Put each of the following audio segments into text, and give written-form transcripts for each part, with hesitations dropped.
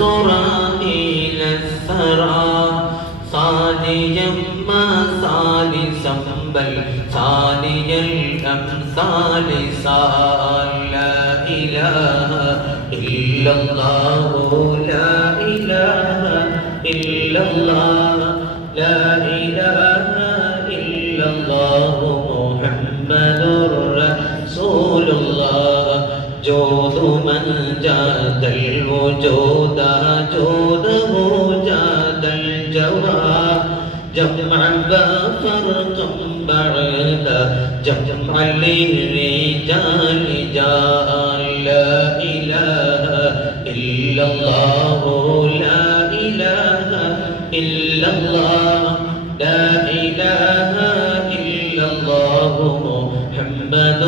سرائيل الثرى صانيا ما ثالثا بل ثاني الأمثال سال لا إله إلا الله لا إله إلا الله لا إله إلا الله محمد رسول الله جود من جاد الوجود جوده جاد الجواد جمع بفرق بعد جمع للرجال جاء لا إله إلا الله لا إله إلا الله لا إله إلا الله محمد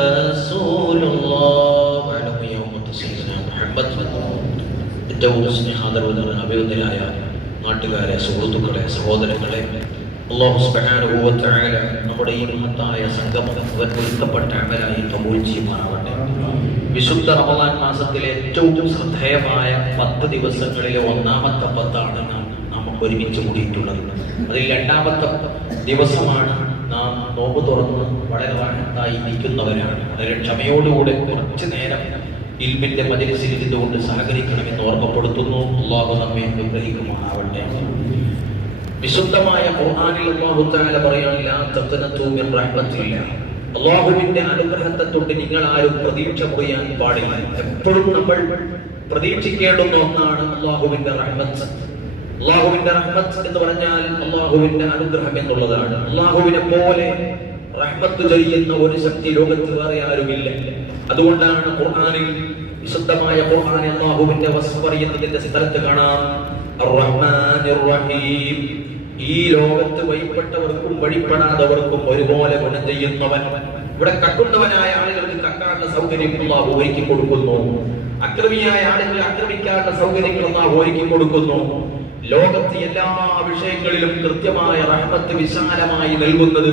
رسول الله وعلم يوم سيدنا محمد ഏറ്റവും സ്നേഹാദരവുള്ള അഭിവന്ദനായ നാട്ടുകാരെ, സുഹൃത്തുക്കളെ, സഹോദരങ്ങളെ, അല്ലാഹു സുബ്ഹാനഹു വ തആല നമ്മുടെ ഈ മഹത്തായ സംഗമം ഒരുക്കപ്പെട്ട അമലായി കബൂൽ ചെയ്യുമാറാവട്ടെ. വിശുദ്ധ റമളാൻ മാസത്തിലെ ഏറ്റവും ശ്രദ്ധേയമായ 10 ദിവസങ്ങളിലെ ഒന്നാമത്തെ 10 നാം ഒരുമിച്ച് കൂടിയിട്ടുള്ളത്. അതിൽ രണ്ടാമത്തെ ദിവസമാണ് നാം നോമ്പ് തുറന്ന് വളരെ റാഹത്തായി ഇരിക്കുന്നവരാണ്. വളരെ ക്ഷമയോടുകൂടെ കുറച്ചു നേരം ഇൽമിന്റെ മജ്‌ലിസിൽ ഇരുന്നുകൊണ്ട് സഹകരിക്കണമെന്ന് ഓർമ്മപ്പെടുത്തുന്നു. അല്ലാഹു നമ്മെ അനുഗ്രഹിക്കുമാറാവട്ടെ. വിശുദ്ധമായ ഖുർആനിൽ അല്ലാഹു തആല പറയുന്നു, ലാ തഖ്നതു മിൻ റഹ്മത്തില്ലാഹ്. അല്ലാഹുവിന്റെ അനുഗ്രഹത്തെ തൊട്ട് നിങ്ങൾ ആരും പ്രതീക്ഷ മുറിയാൻ പാടില്ല. എപ്പോഴും നമ്മൾ പ്രതീക്ഷിക്കേണ്ടുന്ന ഒന്നാണ് അല്ലാഹുവിന്റെ റഹ്മത്ത്. അല്ലാഹുവിന്റെ റഹ്മത്ത് എന്ന് പറഞ്ഞാൽ അല്ലാഹുവിന്റെ അനുഗ്രഹം എന്നുള്ളതാണ്. അല്ലാഹുവിനെ പോലെ റഹ്മത്ത് ചെയ്യുന്ന ഒരു ശക്തി ലോകത്ത് വേറെ ആരുമില്ല. അതുകൊണ്ടാണ് ഖുർആനിൽ, വിശുദ്ധമായ ഖുർആനിൽ അല്ലാഹുവിന്റെ വസ്ഫ് പറയുന്നതിന്റെ സ്ഥലത്ത് കാണാം, അർ-റഹ്മാനിർ റഹീം. ഈ ലോകത്ത് വഴിപ്പെട്ടവർക്കും വഴിപ്പെടാത്തവർക്കും ഒരുപോലെ ഗുണം ചെയ്യുന്നവൻ. ഇവിടെ കട്ടുന്നവനായ ആളുകൾക്ക് കക്കാനുള്ള സൗകര്യം അല്ലാഹു ഒരുക്കി കൊടുക്കുന്നു. അക്രമിയായ ആളുകൾ ആക്രമിക്കാനുള്ള സൗകര്യങ്ങൾ അല്ലാഹു ഒരുക്കി കൊടുക്കുന്നു. ലോകത്തെ എല്ലാ വിഷയങ്ങളിലും കൃത്യമായ റഹ്മത്ത് വിശാലമായി നൽകുന്നത്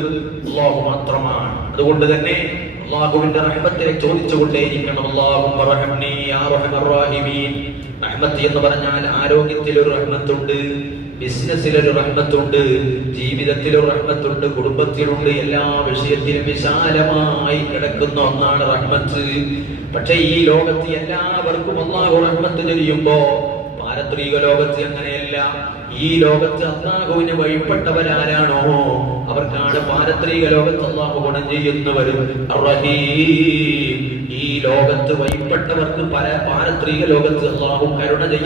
അല്ലാഹു മാത്രമാണ്. അതുകൊണ്ട് തന്നെ അല്ലാഹുവിന്റെ റഹ്മത്തിനെ ചോദിച്ചുകൊണ്ടേയിരിക്കണം. അല്ലാഹുമ്മ റഹ്മനി യാ റഹ്മർ റഹീമീൻ. റഹ്മത്ത് എന്ന് പറഞ്ഞാൽ ആരോഗ്യത്തിൽ ഒരു റഹ്മത്തുണ്ട്, ബിസിനസ്സിൽ ഒരു റഹ്മത്തുണ്ട്, ജീവിതത്തിൽ ഒരു റഹ്മത്തുണ്ട്, കുടുംബത്തിലുണ്ട്. എല്ലാ വിഷയത്തിലും വിശാലമായി കിടക്കുന്ന ഒന്നാണ് റഹ്മത്ത്. പക്ഷേ ഈ ലോകത്ത് എല്ലാവർക്കും അല്ലാഹു റഹ്മത്ത് ചൊരിയുമ്പോ പാരത്രിക ലോകത്ത് അങ്ങനെയല്ല. ഈ ലോകത്ത് അല്ലാഹുവിനെ വഴിപ്പെട്ടവരാരാണോ അവർക്കാണ് പാരത്രിക ലോകത്ത് അല്ലാഹു ഗുണം ചെയ്യുന്നവർ. ഈ ലോകത്ത് വഴിപ്പെട്ടവർക്ക് പാരത്രിക ലോകത്ത് അല്ലാഹു കരുണ ചെയ്യും.